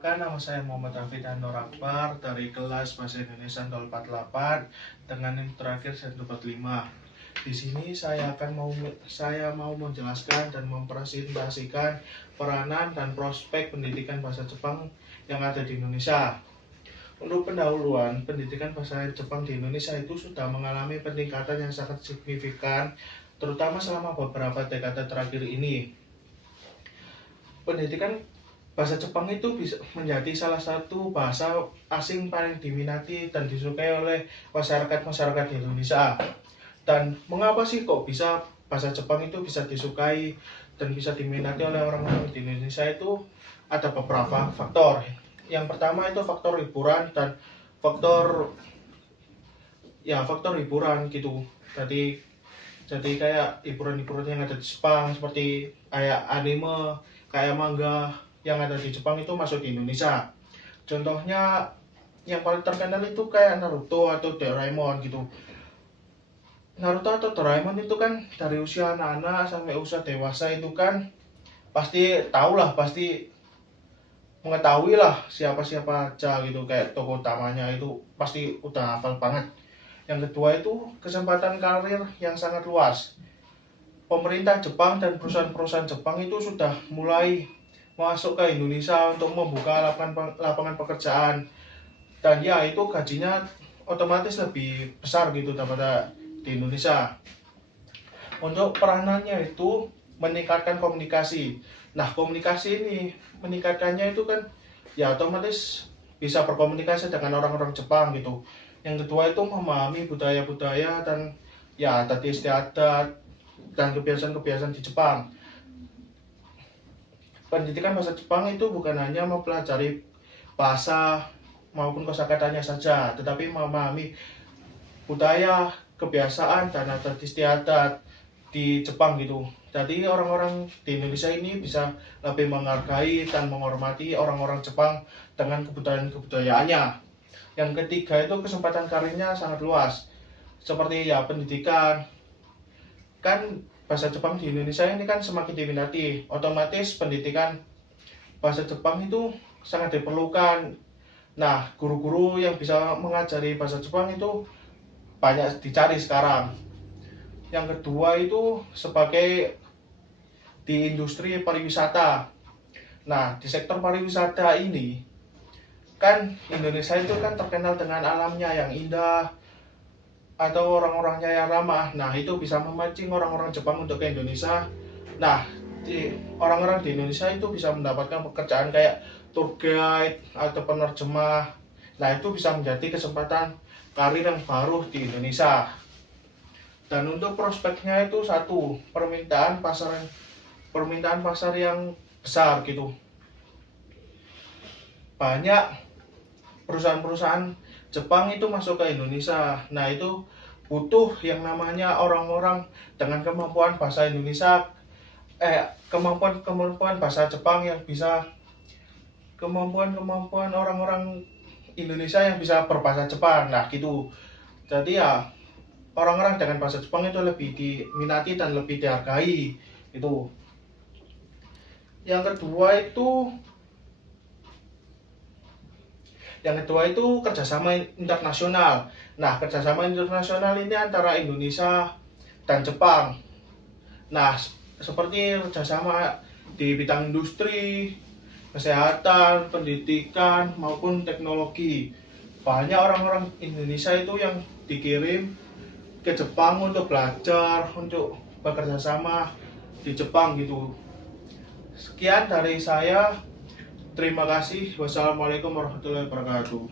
Nama saya Muhammad Hafid Anwar Akbar dari kelas Bahasa Indonesia 048 dengan NIM terakhir 145. Di sini saya mau menjelaskan dan mempresentasikan peranan dan prospek pendidikan bahasa Jepang yang ada di Indonesia. Untuk pendahuluan, pendidikan bahasa Jepang di Indonesia itu sudah mengalami peningkatan yang sangat signifikan, terutama selama beberapa dekade terakhir ini. Pendidikan bahasa Jepang itu bisa menjadi salah satu bahasa asing paling diminati dan disukai oleh masyarakat di Indonesia. Dan mengapa sih kok bisa bahasa Jepang itu bisa disukai dan bisa diminati oleh orang-orang di Indonesia? Itu ada beberapa faktor. Yang pertama itu faktor hiburan dan faktor hiburan gitu. Jadi kayak hiburan-hiburan yang ada di Jepang seperti kayak anime, kayak manga yang ada di Jepang itu masuk di Indonesia. Contohnya yang paling terkenal itu kayak Naruto atau Doraemon gitu. Naruto atau Doraemon itu kan dari usia anak-anak sampai usia dewasa itu kan pasti mengetahui lah siapa-siapa aja gitu, kayak tokoh utamanya itu pasti udah hafal banget. Yang kedua itu kesempatan karir yang sangat luas. Pemerintah Jepang dan perusahaan-perusahaan Jepang itu sudah mulai masuk ke Indonesia untuk membuka lapangan pekerjaan, dan ya itu gajinya otomatis lebih besar gitu daripada di Indonesia. Untuk peranannya itu meningkatkan komunikasi. Nah, komunikasi ini meningkatkannya itu kan ya otomatis bisa berkomunikasi dengan orang-orang Jepang gitu. Yang kedua itu memahami budaya-budaya dan ya adat istiadat dan kebiasaan-kebiasaan di Jepang. Pendidikan bahasa Jepang itu bukan hanya mempelajari bahasa maupun kosakatanya saja, tetapi memahami budaya, kebiasaan, dan adat istiadat di Jepang gitu. Jadi orang-orang di Indonesia ini bisa lebih menghargai dan menghormati orang-orang Jepang dengan kebudayaan-kebudayaannya. Yang ketiga itu kesempatan karirnya sangat luas, seperti ya pendidikan. Kan bahasa Jepang di Indonesia ini kan semakin diminati, otomatis pendidikan bahasa Jepang itu sangat diperlukan. Nah, guru-guru yang bisa mengajari bahasa Jepang itu banyak dicari sekarang. Yang kedua itu sebagai di industri pariwisata. Nah, di sektor pariwisata ini kan Indonesia itu kan terkenal dengan alamnya yang indah atau orang-orangnya yang ramah. Nah, itu bisa memancing orang-orang Jepang untuk ke Indonesia. Nah, orang-orang di Indonesia itu bisa mendapatkan pekerjaan kayak tour guide atau penerjemah. Nah, itu bisa menjadi kesempatan karir yang baru di Indonesia. Dan untuk prospeknya itu satu, permintaan pasar yang besar gitu. Banyak perusahaan-perusahaan Jepang itu masuk ke Indonesia. Nah, itu butuh yang namanya orang-orang dengan kemampuan bahasa Indonesia, kemampuan bahasa Jepang yang bisa, kemampuan orang-orang Indonesia yang bisa berbahasa Jepang. Nah, gitu. Jadi ya orang-orang dengan bahasa Jepang itu lebih diminati dan lebih dihargai itu. Yang kedua itu kerjasama internasional. Nah, kerjasama internasional ini antara Indonesia dan Jepang. Nah, seperti kerjasama di bidang industri, kesehatan, pendidikan, maupun teknologi. Banyak orang-orang Indonesia itu yang dikirim ke Jepang untuk belajar, untuk bekerja sama di Jepang gitu. Sekian dari saya. Terima kasih. Wassalamualaikum warahmatullahi wabarakatuh.